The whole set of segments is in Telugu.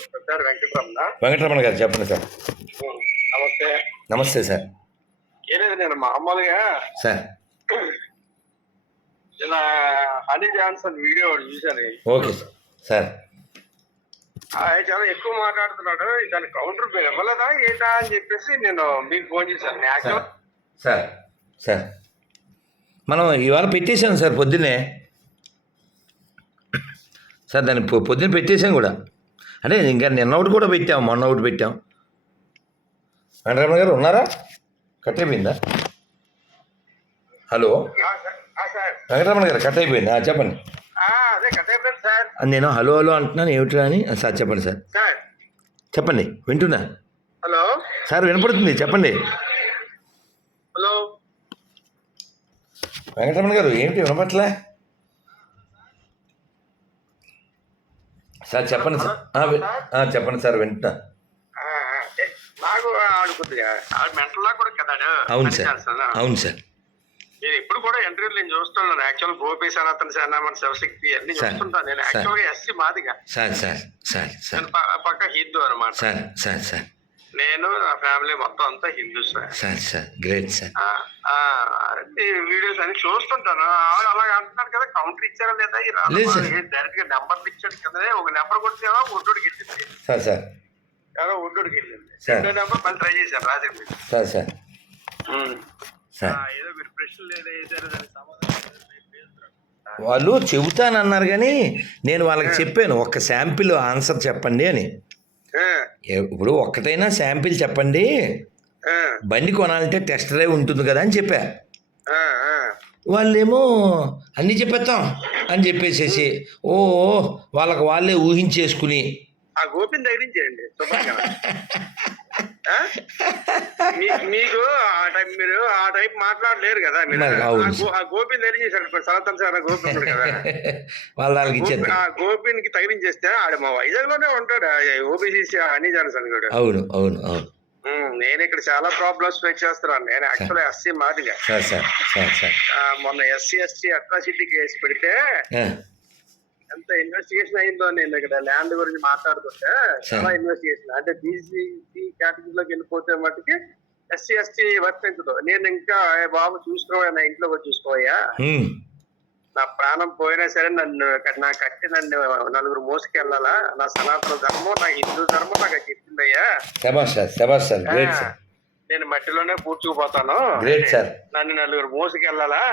సార్ వెంకటరమణ. వెంకటరమణ గారు చెప్పండి సార్. నమస్తే. నమస్తే సార్. ఏం లేదు నేను మామూలుగా సార్. ఇలా హనీ జాన్సన్ వీడియో చూశాను. Okay sir. సార్. చాలా ఎక్కువ మాట్లాడుతున్నాడు. దాని కౌంటర్ మీరు ఇవ్వలేదా ఏంటా అని చెప్పేసి నేను మీకు ఫోన్ చేశాను. సార్. సార్. మనం ఇవాళ పెట్టేశాం సార్ పొద్దున్నే. సార్ దాన్ని పొద్దున్న పెట్టేశాం కూడా. అంటే ఇంకా నిన్న ఒకటి కూడా పెట్టాం మొన్న ఒకటి పెట్టాం. వెంకటరమణ గారు ఉన్నారా? కట్ అయిపోయిందా హలో? వెంకటరమణ గారు కట్ అయిపోయిందా చెప్పండి. ఆ, అదే కట్ అయిపోయింది సార్ నేను హలో హలో అంటున్నాను ఏమిట్రా అని? సార్ చెప్పండి సార్. చెప్పండి వింటున్నా? హలో? సార్ వినపడుతుంది చెప్పండి. హలో? వెంకటరమణ గారు ఏంటి వినపట్లే? సార్ చెప్పండి సార్. చెప్పండి సార్ ఏ, నాకు ఆడు కొద్దిగా ఆడు మెంటల్ లా కూడా కదా అవును సార్. అవును సార్. నేను ఇప్పుడు కూడా ఇంటర్వ్యూలు నేను చూస్తున్నాను. యాక్చువల్ గోపి సనాతన సేన మన శివశక్తి అన్ని సార్, చూస్తుంటాను నేను. సార్. యాక్చువల్గా SC Madiga. Sir sir sir sir. పక్క హిందూ అనమాట సార్ సార్ సార్. నేను నా ఫ్యామిలీ మొత్తం అంతా Hindus sir. Sir great sir. Videos అన్ని చూస్తుంటాను? ఆవిడ అలాగ అంటున్నాడు కదా కౌంటర్ ఇచ్చారా లేదా? సార్. డైరెక్ట్గా నెంబర్లు ఇచ్చాడు కదా ఒక నెంబర్ కొట్టేవా ఒడ్డుడికి వెళ్ళింది సార్ సార్. ఎవరో ఒడ్డుడికి వెళ్ళింది. రెండో నెంబర్ మళ్ళీ ట్రై చేశారు రాజండి సార్ సార్. సార్. ఏదో మీరు ప్రశ్నలు ఏదో వేసారు దానికి సమాధానం. వాళ్ళు చెబుతానన్నారు కానీ నేను వాళ్ళకి చెప్పాను ఒక్క శాంపిల్ ఆన్సర్ చెప్పండి అని. ఇప్పుడు ఒక్కటైనా శాంపిల్ చెప్పండి. బండి కొనాలంటే టెస్ట్ డ్రైవ్ ఉంటుంది కదా అని చెప్పా. వాళ్ళేమో అన్నీ చెప్పేస్తాం అని చెప్పేసేసి ఓ వాళ్ళకి వాళ్ళే ఊహించేసుకుని. ఆ గోపిని తగిలించేయండి మీకు ఆ టైం మీరు ఆ టైప్ మాట్లాడలేరు కదా మీరు. ఆ గోపిని తగిలించేశారు ఇప్పుడు సనాతన సార్ గోపి కదా. వాళ్ళ వాళ్ళకి ఆ గోపినికి తగిలించేస్తే ఆడ మా వైజాగ్లోనే ఉంటాడు ఓబీసీ అని జాన్సన్ కూడా. అవును అవును అవును. నేను ఇక్కడ చాలా ప్రాబ్లమ్స్ ఫేస్ చేస్తున్నాను. నేను యాక్చువల్లీ ఎస్సీ మాదిగా మొన్న ఎస్సీ ఎస్టీ అట్రాసిటీ కేసు పెడితే ఎంత ఇన్వెస్టిగేషన్ అయిందో నేను ఇక్కడ ల్యాండ్ గురించి మాట్లాడుతుంటే చాలా ఇన్వెస్టిగేషన్ అంటే బీసీ కేటగిరీలోకి వెళ్ళిపోతే మట్టుకి ఎస్సీ ఎస్టీ వర్తించదు. నేను ఇంకా "ఏ బాబు చూసుకోవా నా ఇంట్లోకి వచ్చి చూసుకోవయ్యా. నా ప్రాణం పోయినా సరే నన్ను నా కట్టి నన్ను నలుగురు మోసుకెళ్ళాలా? నా సనాతన ధర్మం నా హిందూ ధర్మం నాకు చెప్పిందయ్యా. నేను మట్టిలోనే పూడ్చుకుపోతాను. నన్ను నలుగురు మోసుకెళ్ళాలా?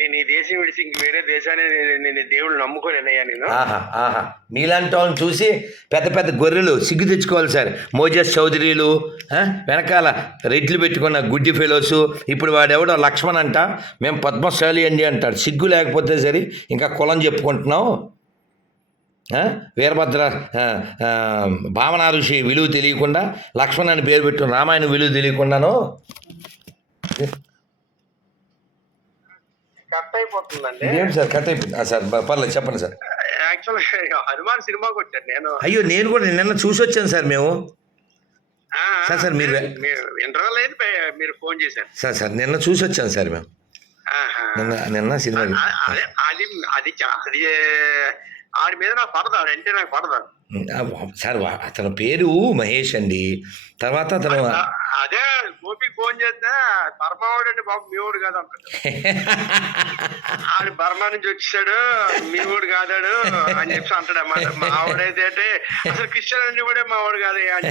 నేను ఈ దేశం విడిచి ఇంక వేరే దేశాన్ని నేను- నేను నమ్ముకోలేనయ్యా నేను. ఆహా ఆహా. మీలాంటి వాళ్ళని చూసి పెద్ద పెద్ద గొర్రెలు సిగ్గు తెచ్చుకోవాలి సార్. మోజస్ చౌదరీలు ఆ, వెనకాల రెడ్లు పెట్టుకున్న గుడ్డి ఫెలోస్. ఇప్పుడు వాడెవడో లక్ష్మణ్ అంట. మేము పద్మశాలి అండి అంటాడు. సిగ్గు లేకపోతే సరే ఇంకా కులం చెప్పుకుంటున్నాం ఆ, వీరభద్ర ఆ, ఆ, భావన ఋషి విలువ తెలియకుండా లక్ష్మణ్ అని పేరు పెట్టు రామాయణ విలువ తెలియకుండాను? కట్ అయిపోతుందండి ఇదేంటి సార్? కట్ అయిపోయింది సార్ పర్లేదు చెప్పండి సార్. యాక్చువల్ హనుమాన్ సినిమాకి వచ్చాను నేను. అయ్యో నేను కూడా నిన్న చూసి వచ్చాను సార్ మేము. సార్, సార్, మీరు- ఇంటర్వల్ పై- మీరు ఫోన్ చేశారు. సార్ సార్ నిన్న చూసి వచ్చాను సార్ మేము. నిన్న నిన్న సినిమా అదే అది అది ఆడి మీద నాకు పడదాడు అంటే నాకు పడదాడు సార్ అతని పేరు మహేష్ అండి. తర్వాత అతను అదే గోపి ఫోన్ చేస్తే బర్మావాడు అండి బాబు మీ వాడు కాదు అంటాడు. ఆడు బర్మా నుంచి వచ్చాడు మీ వాడు కాదాడు అని చెప్పి అంటాడు అన్నమాట. మా ఆవిడైతే అంటే అసలు క్రిస్టియన్ అని కూడా మా వాడు కాదు అని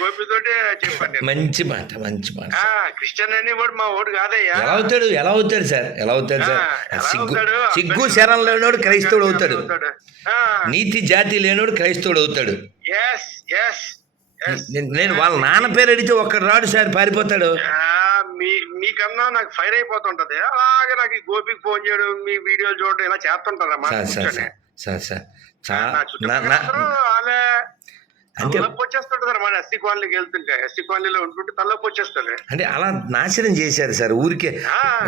గోపితోటే చెప్పాను నేను. మంచి మాట మంచి మాట. క్రిస్టియన్ అని కూడా మా వాడు కాదయ్యా. ఎలా అవుతాడు ఎలా అవుతాడు సార్? ఎలా అవుతాడు సార్? సిగ్గు? సిగ్గు శరం లేనోడు క్రైస్తవుడు అవుతాడు. నీతి జాతి లేనోడు క్రైస్తవుడు అవుతాడు. Yes, yes. నేను- వాళ్ళ నాన్న పేరు అడిగితే ఒక్కడు రాడు సార్ పారిపోతాడు. మీకన్నా నాకు ఫైర్ అయిపోతుంటది. అలాగే నాకు ఈ గోపికి ఫోన్ చేయడం మీ వీడియోలు చూడడం ఇలా చేస్తుంటారు అన్నమాట సార్ సార్ కూర్చొని. సార్ సార్ చా నా నా- చుట్టుపక్కల నా- అందరూ వాళ్ళే అంటే అనమాట ఎస్సీ కాలనీకి వెళ్తుంటే. ఎస్సీ కాలనీలో ఉంటుంటే తలపు వచ్చేస్తుంది. అంటే అలా నాశనం చేశారు సార్ ఊరికే.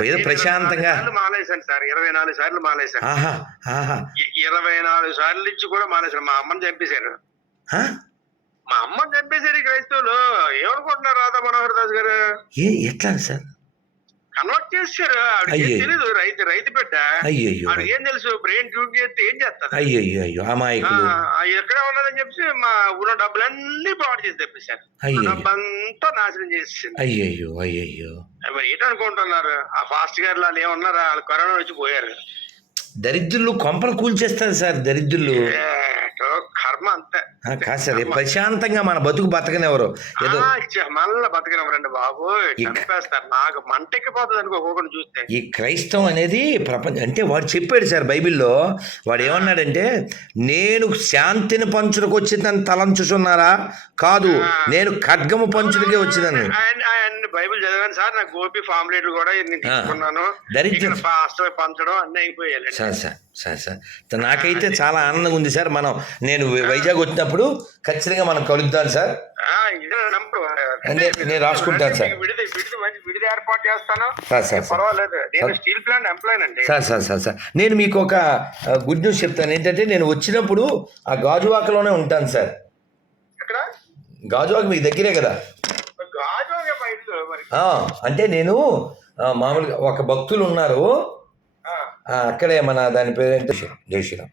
ఏదో ప్రశాంతంగా మాలేశాను సార్. ఇరవై నాలుగు సార్లు ఇ- ఇరవై నాలుగు సార్లు నుంచి కూడా మానేశాను. మా అమ్మని చంపేశారు. ఆ? మా అమ్మని చంపేశారు క్రైస్తవులు. ఏమనుకుంటున్నారు రాధా మనోహర్ దాస్ గారు? ఏ ఎట్లా సార్? కన్వర్ట్ చేశారు. ఆవిడకి అయ్యే. ఏం తెలీదు రైతు రైతు బిడ్డ. అయ్యయ్యో. ఆవిడకి ఏం తెలుసు బ్రెయిన్ ట్యూబ్ చేస్తే ఏం చేస్తారు? అయ్యయ్యో అయ్యో అమాయకులు. ఎక్కడ ఉన్నదని చెప్పి మా ఉన్న డబ్బులన్నీ పాడు చేసి తెప్పించారు. అయ్యయ్యో. డబ్బంతా నాశనం చేసేసింది. అయ్యయ్యో అయ్యయ్యో. మరి ఏంటనుకుంటున్నారు ఆ ఫాస్ట్ గారు వాళ్ళు ఏమన్నారా? వాళ్ళు కరోనా వచ్చి పోయారు. దరిద్రులు కొంపలు కూల్చేస్తారు సార్ దరిద్రులు. కర్మ అంతే. కాదు సార్ ప్రశాంతంగా మన బతుకు చ్చ, మళ్ళా బతకనివ్వరండి బాబు. చంపేస్తారు. నాకు మంటెక్కిపోతుంది అనుకో ఒక్కొక్కరిని చూస్తే. ఈ క్రైస్తవం అనేది ప్రపంచం అంటే వాడు చెప్పాడు సార్ బైబిల్లో వాడు ఏమన్నాడంటే నేను శాంతిని పంచులకు వచ్చిందని తలంచుచున్నారా? కాదు నేను ఖడ్గము పంచులకే వచ్చిందని బైబిల్ చదివాను సార్. నాకు గోపి ఫామ్ లీటర్ కూడా నేను తీసుకున్నాను. దరిద్రం. పంచడం అన్ని అయిపోయాయి. Sir sir sir sir. నాకైతే చాలా ఆనందంగా ఉంది సార్. మనం నేను వైజాగ్ వచ్చినప్పుడు ఖచ్చితంగా మనం కలుద్దాం సార్. నేను రాసుకుంటాను సార్. విడిది ఏర్పాటు చేస్తాను. పర్వాలేదు. నేను స్టీల్ ప్లాంట్ ఎంప్లాయ్ అండి సార్ సార్ సార్ సార్. నేను మీకు ఒక గుడ్ న్యూస్ చెప్తాను. ఏంటంటే నేను వచ్చినప్పుడు ఆ గాజువాకలోనే ఉంటాను సార్. గాజువాక మీ దగ్గరే కదా. అంటే నేను మామూలుగా ఒక భక్తులు ఉన్నారు. అక్కడే మన దాని పేరు జై శ్రీరామ్.